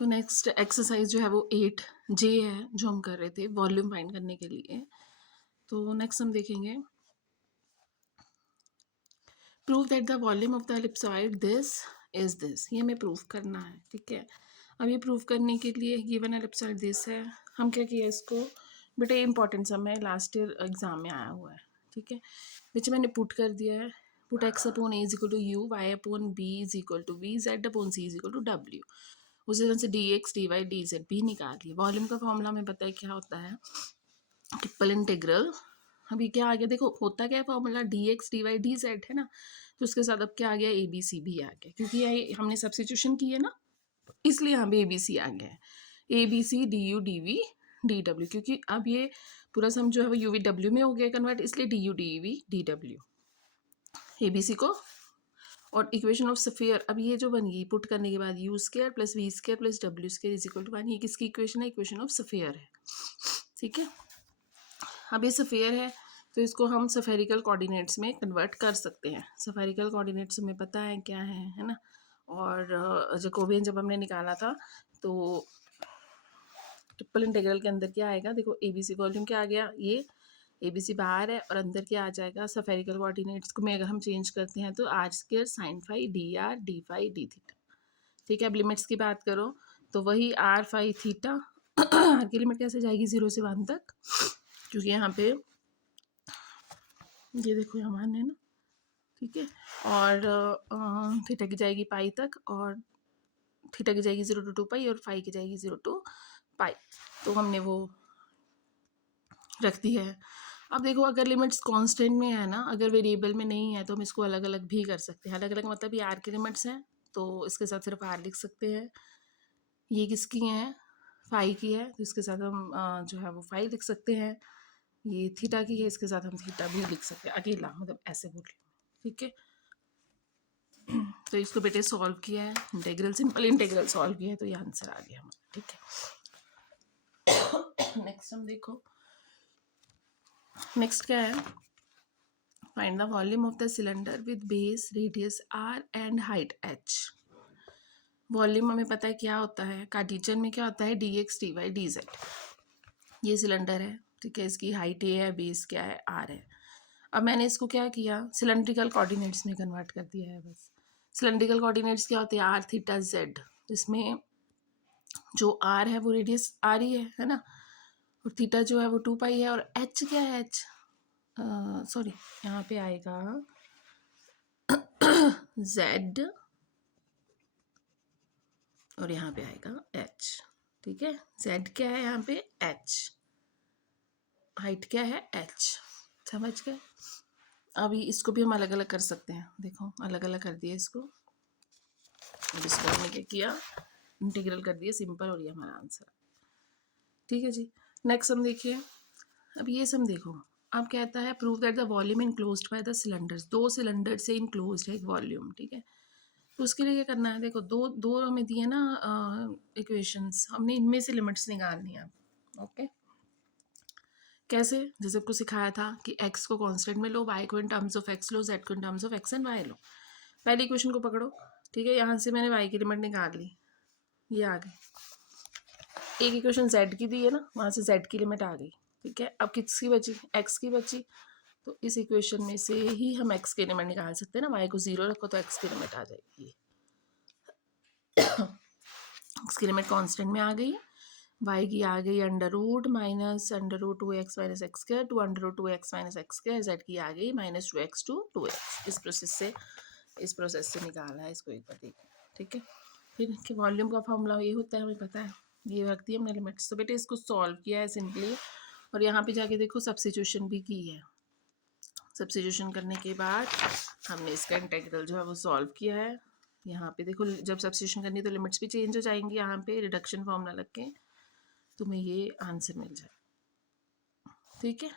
तो next exercise जो है वो 8J है, जो हम कर रहे थे वॉल्यूम फाइंड करने के लिए। तो नेक्स्ट हम देखेंगे, prove that the volume of the ellipsoid this is this. ये हमें प्रूव करना है, ठीक है। अब ये प्रूव करने के लिए गिवन एलिप्सॉइड दिस है, हम क्या किया इसको, बेटा ये इंपॉर्टेंट सम है, लास्ट ईयर एग्जाम में आया हुआ है, ठीक है। which मैंने पुट कर दिया है, put x upon a is equal to u, y upon b is equal to v, z upon c is equal to w। उसी तरह से dx dy dz भी निकाल लिया। वॉल्यूम का फॉर्मूला हमें पता है क्या होता है, ट्रिपल इंटीग्रल। अभी क्या आ गया देखो, होता क्या है फॉर्मूला, dx dy dz है ना, तो उसके साथ अब क्या आ गया, ए बी सी भी आ गया, क्योंकि ये हमने सब्स्टिट्यूशन की है ना, इसलिए यहाँ पे ए बी सी आ गया है, a b c d u d v d डब्ल्यू, क्योंकि अब ये पूरा सम जो है वो यू वी डब्ल्यू में हो गया कन्वर्ट, इसलिए d u d v d डब्ल्यू ए बी सी को। और इक्वेशन ऑफ स्फीयर, अब ये जो बन गई पुट करने के बाद, u square plus v square plus डब्ल्यू स्केयर इज इक्वल टू 1, ये किसकी इक्वेशन है, इक्वेशन ऑफ स्फीयर है, ठीक है। अब ये स्फीयर है तो इसको हम स्फेरिकल कोऑर्डिनेट्स में कन्वर्ट कर सकते हैं। स्फेरिकल कोऑर्डिनेट्स हमें पता है क्या है ना। और जैकोबियन जब हमने निकाला था तो ट्रिपल इंटीग्रल के अंदर क्या आएगा, देखो ए बी सी वॉल्यूम क्या आ गया, ये ए बी सी बाहर है और अंदर क्या आ जाएगा, स्फेरिकल कोऑर्डिनेट्स को में अगर हम चेंज करते हैं तो r square sine phi d r d phi d theta, ठीक है। अब लिमिट्स की बात करो तो वही आर फाई थीटा आर की लिमिट कैसे जाएगी 0 से 1 तक, क्योंकि यहाँ पे ये देखो यहाँ मान है ना, ठीक है। और थीटा की जाएगी पाई तक, और थीटा की जाएगी 0 to 2 पाई, और फाई की जाएगी 0 to पाई, तो हमने वो रख दी है। अब देखो अगर लिमिट्स कांस्टेंट में है ना, अगर वेरिएबल में नहीं है तो हम इसको अलग अलग भी कर सकते हैं। अलग अलग मतलब ये आर की लिमिट्स हैं तो इसके साथ सिर्फ आर लिख सकते हैं, ये किसकी हैं, फाई की है तो इसके साथ हम जो है वो फाई लिख सकते हैं, ये थीटा की है इसके साथ हम थीटा भी लिख सकते हैं अकेला, मतलब ऐसे बोल, ठीक है। तो इसको बेटे सॉल्व किया है, इंटीग्रल सिंपल इंटीग्रल सॉल्व किया है, तो ये आंसर आ गया हमारा, ठीक है। नेक्स्ट हम देखो, नेक्स्ट क्या है, find the volume of the cylinder with base radius r and height h। Volume हमें पता है क्या होता है, कार्टेशियन में क्या होता है, dx dy dz। ये सिलेंडर है, ठीक है, इसकी हाइट a है, बेस क्या है, r है। अब मैंने इसको क्या किया, सिलेंड्रिकल कोऑर्डिनेट्स में कन्वर्ट कर दिया है बस। सिलेंड्रिकल कोऑर्डिनेट्स क्या होते हैं, आर थीटा जेड, इसमें जो आर है वो रेडियस आर ही है ना, और थीटा जो है वो 2 पाई है, और एच क्या है, एच सॉरी यहाँ पे आएगा जेड और यहाँ पे आएगा एच, ठीक है। जेड क्या है यहाँ पे, एच, हाइट क्या है, एच, समझ गए। अभी इसको भी हम अलग अलग कर सकते हैं, देखो अलग अलग कर दिए इसको, अब इसको हमने क्या किया, इंटीग्रल कर दिया सिंपल, और ये हमारा आंसर, ठीक है जी। नेक्स्ट हम देखिए, अब ये सम देखो, अब कहता है prove that the volume enclosed by the cylinders, 2 cylinder से इनक्लोज्ड है एक वॉल्यूम, ठीक है। तो उसके लिए क्या करना है, देखो दो दो हमें दिए ना इक्वेशंस, हमने इनमें से लिमिट्स निकालनी है, ओके। कैसे, जैसे आपको सिखाया था कि x को कांस्टेंट में लो, y को इन terms of x low, z को इन terms of x and y लो। पहली इक्वेशन को पकड़ो, ठीक है, यहाँ से मैंने y की लिमिट निकाल ली, ये आ गई। एक इक्वेशन z की दी है ना, वहाँ से z की लिमिट आ गई, ठीक है। अब किसकी बची, x की बची, तो इस इक्वेशन में से ही हम x की लिमिट निकाल सकते हैं ना, y को 0 रखो तो x की लिमिट आ जाएगी, x की लिमिट कांस्टेंट में आ गई, y की आ गई under root minus under root 2x minus x square to under root 2x minus x square, z की आ गई माइनस 2x टू 2x। इस प्रोसेस से निकाला है, इसको एक बार देखो, ठीक है। फिर कि वॉल्यूम का फॉर्मूला ये होता है, हमें पता है, ये रख दी हमने लिमिट्स, तो बेटे इसको सॉल्व किया है सिंपली, और यहाँ पे जाके देखो सब्स्टिट्यूशन भी की है। सब्स्टिट्यूशन करने के बाद हमने इसका इंटीग्रल जो है वो सॉल्व किया है। यहाँ पे देखो जब सब्स्टिट्यूशन करनी है तो लिमिट्स भी चेंज हो जाएंगी, यहाँ पे रिडक्शन फॉर्मूला लग के तुम्हें ये आंसर मिल जाए, ठीक है।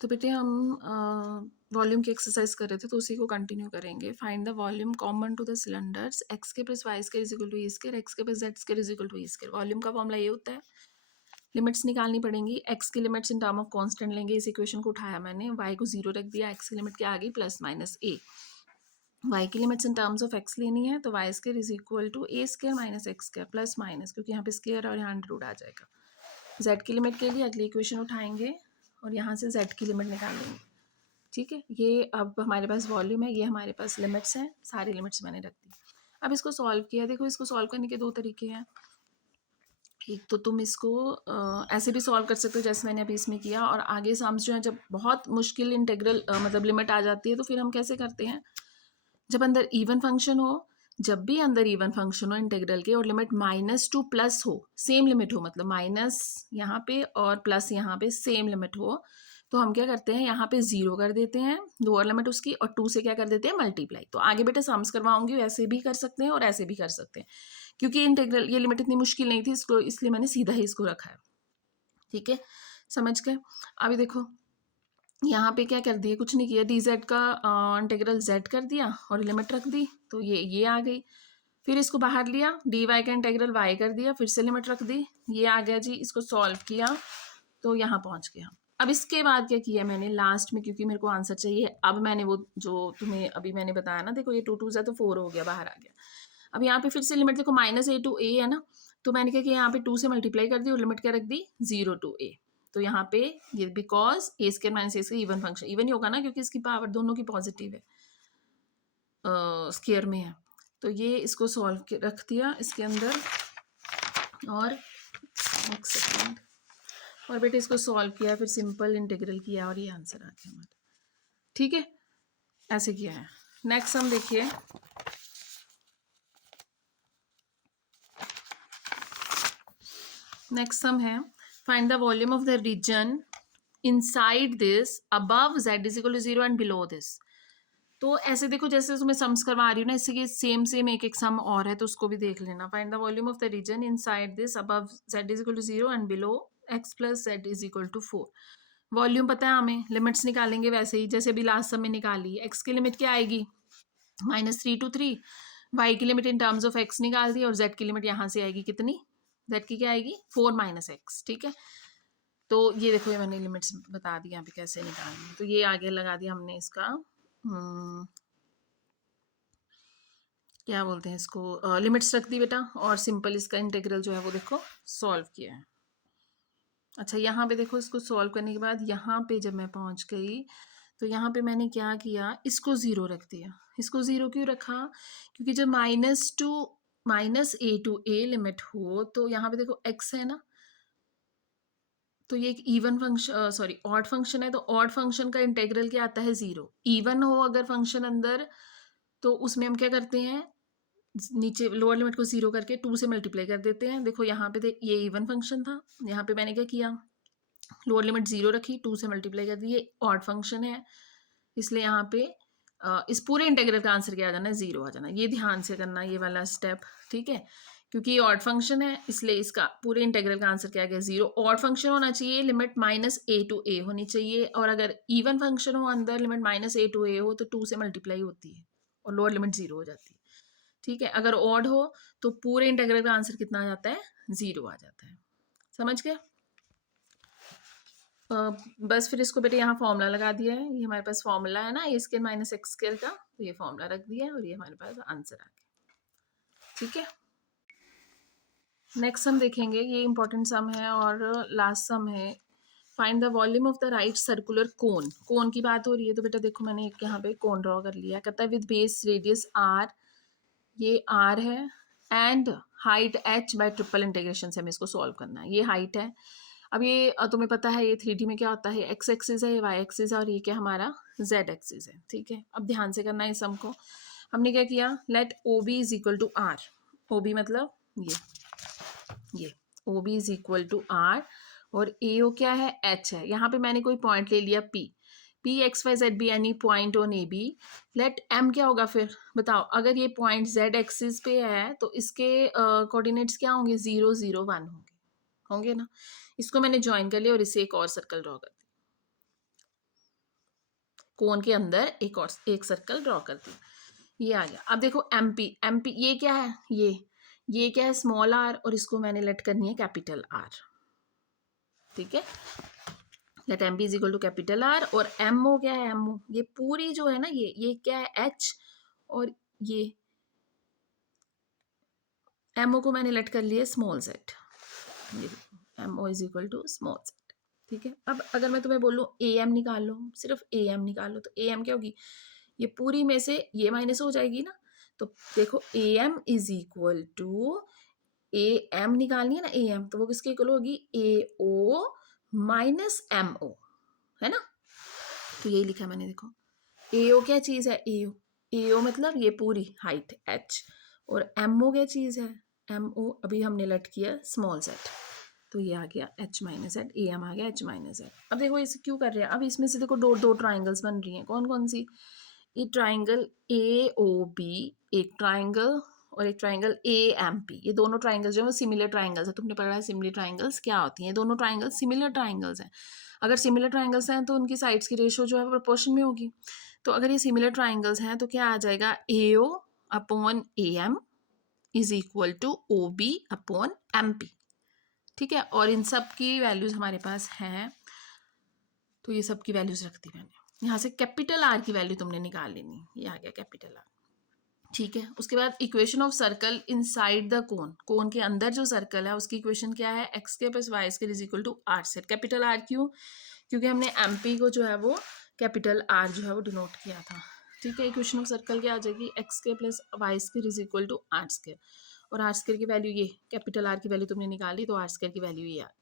तो बेटे हम वॉल्यूम की एक्सरसाइज कर रहे थे तो उसी को कंटिन्यू करेंगे। Find the volume common to the cylinders x के plus y square is equal to e square, x के plus z square is equal to e square. Volume का फॉर्मूला ये होता है, लिमिट्स निकालनी पड़ेंगी, एक्स की limits in term of constant लेंगे, इस इक्वेशन को उठाया मैंने, वाई को 0 रख दिया, एक्स की लिमिट क्या आ गई, प्लस माइनस ए, y की limits in terms of x लेनी है, तो y square is equal to a square minus x square plus minus, क्योंकि यहाँ पे स्क्र और यहाँ अंडर रूट आ जाएगा। z की लिमिट के लिए अगली इक्वेशन उठाएंगे और यहाँ से z की लिमिट निकालेंगे। ठीक है, ये अब हमारे पास वॉल्यूम है, ये हमारे पास लिमिट्स हैं, सारी लिमिट्स मैंने रख दी। अब इसको सॉल्व किया, देखो इसको सॉल्व करने के दो तरीके हैं। एक तो तुम इसको ऐसे भी सॉल्व कर सकते हो जैसे मैंने अभी इसमें किया, और आगे सम्स जो है जब बहुत मुश्किल इंटेग्रल मतलब लिमिट आ जाती है तो फिर हम कैसे करते हैं, जब अंदर इवन फंक्शन हो, जब भी अंदर इवन फंक्शन हो इंटेग्रल के और लिमिट माइनस टू प्लस हो, सेम लिमिट हो, मतलब माइनस यहाँ पे और प्लस यहाँ पे सेम लिमिट हो, तो हम क्या करते हैं यहाँ पे जीरो कर देते हैं लोअर लिमिट उसकी, और टू से क्या कर देते हैं मल्टीप्लाई। तो आगे बेटा सम्स करवाऊंगी, वैसे भी कर सकते हैं और ऐसे भी कर सकते हैं, क्योंकि इंटेग्रल ये लिमिट इतनी मुश्किल नहीं थी इसको, इसलिए मैंने सीधा ही इसको रखा है। ठीक है, समझ गए। अभी देखो यहाँ पे क्या कर दिया, कुछ नहीं किया, डी जेड का इंटीग्रल जेड कर दिया और लिमिट रख दी, तो ये आ गई। फिर इसको बाहर लिया, डी वाई का इंटीग्रल वाई कर दिया, फिर से लिमिट रख दी, ये आ गया जी। इसको सॉल्व किया तो यहाँ पहुँच गया। अब इसके बाद क्या किया मैंने लास्ट में, क्योंकि मेरे को आंसर चाहिए, अब मैंने वो जो तुम्हें अभी मैंने बताया ना, देखो ये टू टू सा तो 4 हो गया, बाहर आ गया। अब यहाँ पे फिर से लिमिट देखो माइनस ए टू ए है ना, तो मैंने क्या किया यहाँ पे 2 से मल्टीप्लाई कर दी और लिमिट क्या रख दी 0 टू ए। तो यहाँ पे ये because A square minus A square even function, even he होगा ना क्योंकि इसकी पावर दोनों की पॉजिटिव है, स्क्वायर में है। तो ये इसको सॉल्व रख दिया इसके अंदर, और एक सेकेंड, और बेटे इसको सॉल्व किया, फिर सिंपल इंटीग्रल किया और ये आंसर आ गया हमारा। ठीक है, ऐसे किया है। नेक्स्ट हम देखिए, नेक्स्ट सम है, find the volume of the region inside this above z is equal to 0 and below this. तो ऐसे देखो जैसे तुम्हें सम्स करवा रही हूँ ना, इससे कि सेम एक एक सम और है तो उसको भी देख लेना। Find the volume of the region inside this above z is equal to 0 and below x plus z is equal to 4। Volume पता है हमें, लिमिट्स निकालेंगे वैसे ही जैसे अभी लास्ट सम में निकाली। x की लिमिट क्या आएगी -3 to 3, y की limit in terms of x निकाल दी, और z की लिमिट यहाँ से आएगी कितनी, z की क्या आएगी 4 - x। ठीक है, तो ये देखो ये मैंने लिमिट्स बता दी यहाँ पे कैसे निकालनी, तो ये आगे लगा दिया हमने इसका क्या बोलते हैं इसको, लिमिट्स रख दी बेटा, और सिंपल इसका इंटीग्रल जो है वो देखो सॉल्व किया है। अच्छा यहाँ पे देखो इसको सॉल्व करने के बाद यहाँ पे जब मैं पहुँच गई तो यहाँ पे मैंने क्या किया, इसको 0 रख दिया। इसको 0 क्यों रखा, क्योंकि जब -a टू a लिमिट हो तो यहाँ पे देखो x है ना, तो ये एक even function sorry odd function है, तो ऑड फंक्शन का इंटीग्रल क्या आता है 0। इवन हो अगर फंक्शन अंदर तो उसमें हम क्या करते हैं, नीचे लोअर लिमिट को 0 करके 2 से मल्टीप्लाई कर देते हैं। देखो यहाँ पे ये इवन फंक्शन था, यहाँ पे मैंने क्या किया, लोअर लिमिट 0 रखी, 2 से मल्टीप्लाई कर दी, ये ऑड फंक्शन है इसलिए यहाँ पे इस पूरे इंटीग्रल का आंसर क्या आ जाना है 0 आ जाना। ये ध्यान से करना ये वाला स्टेप, ठीक है, क्योंकि ये ऑड फंक्शन है इसलिए इसका पूरे इंटीग्रल का आंसर क्या आ गया 0। ऑड फंक्शन होना चाहिए, लिमिट -a टू a होनी चाहिए, और अगर इवन फंक्शन हो अंदर लिमिट -a टू a हो तो 2 से मल्टीप्लाई होती है और लोअर लिमिट 0 हो जाती है। ठीक है, अगर ऑड हो तो पूरे इंटीग्रल का आंसर कितना आ जाता है 0 आ जाता है। समझ गए। बस फिर इसको बेटे यहाँ फॉर्मूला लगा दिया है, ये हमारे पास फॉर्मूला है ना ए स्क्वायर माइनस एक्स स्क्वायर का, तो ये फॉर्मूला रख दिया है और ये हमारे पास आंसर आ गया। ठीक है, नेक्स्ट सम देखेंगे, ये इंपॉर्टेंट सम है और लास्ट सम है। Find the volume of the right circular cone. Cone की बात हो रही है तो बेटा देखो मैंने एक यहाँ पे कोन ड्रॉ कर लिया, कहता है विद बेस रेडियस आर, ये आर है, and height H bye triple integration से हमें इसको सॉल्व करना है। ये हाइट है, अब ये तुम्हें पता है ये 3D में क्या होता है, एक्स एक्सिस है, ये वाई एक्सिस है, और ये क्या हमारा जेड एक्सिस है। ठीक है, अब ध्यान से करना है इस सम को। हमने क्या किया, let O B is equal to R, O B मतलब ये O B is equal to R, और ए ओ क्या है एच है। यहाँ पे मैंने कोई पॉइंट ले लिया P, P x y z be any point on A B. Let M क्या होगा फिर बताओ, अगर ये पॉइंट जेड एक्सिस पे है तो इसके कोऑर्डिनेट्स क्या होंगे 0 0 1 होंगे ना। इसको मैंने ज्वाइन कर लिया और इसे एक और सर्कल ड्रॉ कर दिया, कोन के अंदर एक सर्कल ड्रॉ कर दिया, ये आ गया। अब देखो एमपी, एमपी ये क्या है, ये क्या है स्मॉल आर, और इसको मैंने लेट करनी है कैपिटल आर। ठीक है, let M B is equal to capital R, और एम ओ क्या है, एम ओ ये पूरी जो है ना ये क्या है एच, और ये एमओ को मैंने लेट कर लिया small set, MO is equal to small set, ठीक है। अब अगर मैं तुम्हें बोलूँ ए एम निकाल लो, सिर्फ ए एम निकाल लो, तो ए एम क्या होगी, ये पूरी में से ये माइनस हो जाएगी ना, तो देखो A M is equal to, A M निकालनी है ना ए एम, तो वो किसके इक्वल होगी, ए ओ माइनस एम ओ, है ना। तो यही लिखा मैंने, देखो ए ओ क्या चीज़ है, ए ओ मतलब ये पूरी हाइट एच, और एम ओ क्या चीज़ है, एम ओ अभी हमने लेट किया स्मॉल सेट, तो ये आ गया h minus eight, a m आ गया एच माइनस एट। अब देखो इसे क्यों कर रहे हैं, अब इसमें से देखो दो दो ट्राइंगल्स बन रही हैं, कौन कौन सी, ये ट्राइंगल ए ओ बी एक ट्राइंगल, और एक ट्राइंगल ए एम पी, ये दोनों ट्राइंगल्स जो है सिमिलर ट्राइंगल्स है, तुमने पढ़ा है सिमिलर ट्राइंगल्स क्या होती हैं, दोनों ट्राइंगल्स सिमिलर ट्राइंगल्स हैं। अगर सिमिलर ट्राइंगल्स हैं तो उनकी साइड्स की रेशो जो है वो प्रोपोर्शन में होगी, तो अगर ये सिमिलर ट्राइंगल्स हैं तो क्या आ जाएगा, a o upon a M is equal to o b upon m p, ठीक है। और इन सब की वैल्यूज हमारे पास हैं, तो ये सब की वैल्यूज रख दी मैंने, यहाँ से कैपिटल आर की वैल्यू तुमने निकाल लेनी, ये आ गया कैपिटल आर, ठीक है। उसके बाद equation of circle inside the cone, cone के अंदर जो सर्कल है उसकी इक्वेशन क्या है, एक्स के plus y square is equal to R set, capital R क्यों, क्योंकि हमने एम पी को जो है वो कैपिटल आर जो है वो डिनोट किया था, ठीक है। इक्वेशन ऑफ सर्कल क्या आ जाएगी, एक्स के plus y square is equal to R square, और आर स्क्वायर की वैल्यू ये कैपिटल आर की वैल्यू तुमने निकाली, तो आर स्क्वायर की वैल्यू ये आ गई,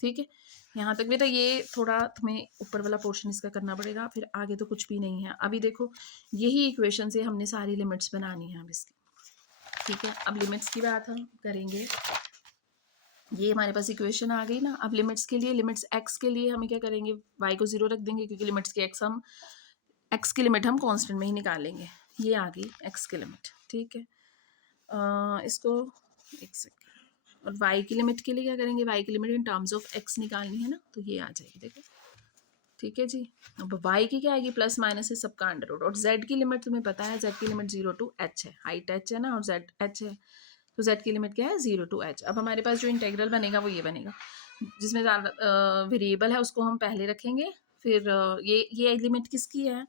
ठीक है। यहाँ तक बेटा ये थोड़ा तुम्हें ऊपर वाला पोर्शन इसका करना पड़ेगा, फिर आगे तो कुछ भी नहीं है। अभी देखो यही इक्वेशन से हमने सारी लिमिट्स बनानी है अब इसकी, ठीक है। अब लिमिट्स की बात हम करेंगे, ये हमारे पास इक्वेशन आ गई ना। अब लिमिट्स के लिए, लिमिट्स एक्स के लिए हमें क्या करेंगे, वाई को जीरो रख देंगे, क्योंकि लिमिट्स के एक्स की लिमिट हम कांस्टेंट में ही निकालेंगे, ये आ गई एक्स की लिमिट, ठीक है। इसको एक सेकेंड, और वाई की लिमिट के लिए क्या करेंगे, वाई की limit in terms of x निकालनी है ना, तो ये आ जाएगी, देखो ठीक है जी। अब वाई की क्या आएगी, प्लस माइनस है सबका अंडर रूट, और जेड की लिमिट तुम्हें पता है, जेड की लिमिट 0 टू एच है, हाइट एच है ना और जेड एच है, तो जेड की लिमिट क्या है 0 टू एच। अब हमारे पास जो इंटेग्रल बनेगा वो ये बनेगा, जिसमें ज़्यादा वेरिएबल है उसको हम पहले रखेंगे, फिर ये लिमिट किसकी है,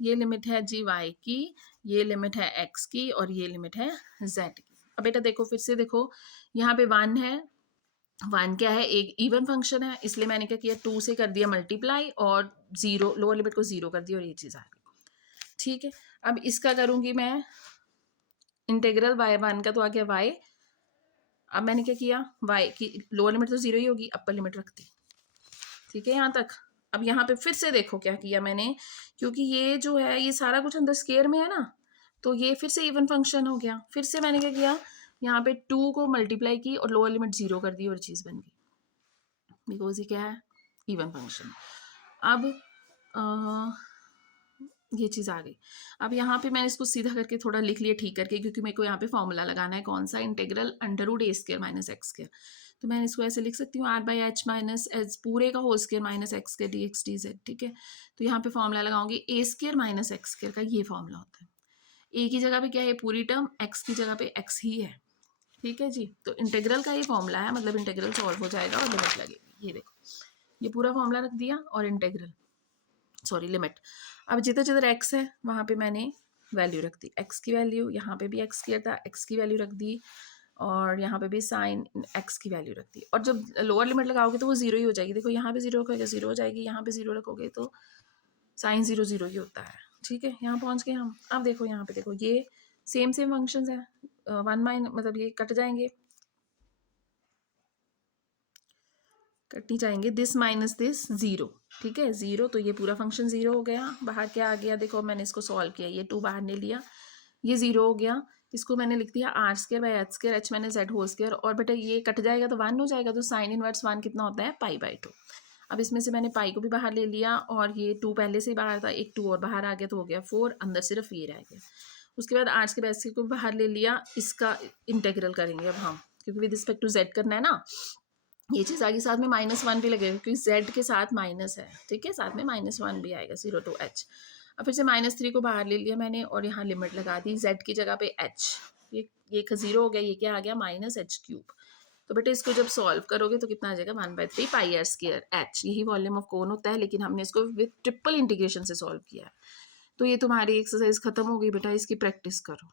ये लिमिट है जी वाई की, ये लिमिट है एक्स की, और ये लिमिट है जेड की। अब बेटा देखो फिर से देखो, यहाँ पे 1 है, 1 क्या है, एक इवन फंक्शन है, इसलिए मैंने क्या किया 2 से कर दिया मल्टीप्लाई, और 0 लोअर लिमिट को 0 कर दिया, और ये चीज़ आ गई, ठीक है। अब इसका करूँगी मैं इंटेग्रल y1 का, तो आ गया y, अब मैंने क्या किया, y की लोअर लिमिट तो 0 ही होगी, अपर लिमिट रख दी, ठीक है यहाँ तक। अब यहाँ पे फिर से देखो क्या किया मैंने, क्योंकि ये जो है ये सारा कुछ अंदर स्केयर में है ना, तो ये फिर से इवन फंक्शन हो गया, फिर से मैंने क्या किया, यहाँ पे 2 को मल्टीप्लाई की और लोअर लिमिट 0 कर दी, और चीज़ बन गई, बिकॉज ये क्या है इवन फंक्शन। अब ये चीज़ आ गई। अब यहाँ पे मैंने इसको सीधा करके थोड़ा लिख लिया ठीक करके, क्योंकि मेरे को यहाँ पे फॉर्मूला लगाना है, कौन सा, integral under root a square minus x square, तो मैंने इसको ऐसे लिख सकती हूँ R by H minus H पूरे का whole square minus x square d x d z, ठीक है। तो यहाँ पे फॉर्मूला लगाऊंगी a square minus x square का, ये फॉर्मूला होता है, ए की जगह पे क्या है पूरी टर्म, एक्स की जगह पे एक्स ही है, ठीक है जी। तो इंटीग्रल का ये फॉर्मूला है, मतलब इंटीग्रल सॉल्व हो जाएगा और लिमिट लगेगी, ये देखो ये पूरा फॉर्मूला रख दिया, और इंटीग्रल सॉरी लिमिट। अब जिधर जिधर एक्स है वहाँ पे मैंने वैल्यू रख दी, एक्स की वैल्यू, यहाँ पे भी एक्स किया था, एक्स की वैल्यू रख दी, और यहाँ पे भी साइन एक्स की वैल्यू रख दी। और जब लोअर लिमिट लगाओगे तो वो 0 ही हो जाएगी, देखो यहाँ पे 0 रखोगे 0 हो जाएगी, यहाँ पे 0 रखोगे तो साइन 0 0 ही होता है, ठीक है। यहाँ पहुँच गए हम। अब देखो यहाँ पे देखो ये सेम फंक्शंस है, 1 माइन मतलब ये कट जाएंगे, कटनी जाएंगे, दिस माइनस दिस 0, ठीक है 0, तो ये पूरा फंक्शन 0 हो गया। बाहर क्या आ गया, देखो मैंने इसको सॉल्व किया, ये 2 बाहर ने लिया, ये 0 हो गया, इसको मैंने लिख दिया R square by H square, H minus Z whole square, और बेटा ये कट जाएगा तो 1 हो जाएगा, तो साइन इनवर्स 1 कितना होता है पाई बाई 2। अब इसमें से मैंने पाई को भी बाहर ले लिया, और ये 2 पहले से ही बाहर था, एक 2 और बाहर आ गया, तो हो गया 4, अंदर सिर्फ ये रह गया। उसके बाद R square by H square को बाहर ले लिया, इसका इंटेग्रल करेंगे अब हम, क्योंकि विद रिस्पेक्ट टू जेड करना है ना, ये चीज़ आगे साथ में -1 भी लगेगा, क्योंकि z के साथ माइनस है, ठीक है, साथ में -1 भी आएगा 0 टू h। अब फिर से -3 को बाहर ले लिया मैंने, और यहाँ लिमिट लगा दी z की जगह पे h, ये 0 हो गया, ये क्या आ गया -h³। तो बेटा इसको जब सॉल्व करोगे तो कितना आ जाएगा 1/3 पाई आर स्क्वायर h, यही वॉल्यूम ऑफ कोन होता है, लेकिन हमने इसको विद ट्रिपल इंटीग्रेशन से सॉल्व किया है। तो ये तुम्हारी एक्सरसाइज खत्म हो गई बेटा, इसकी प्रैक्टिस करो।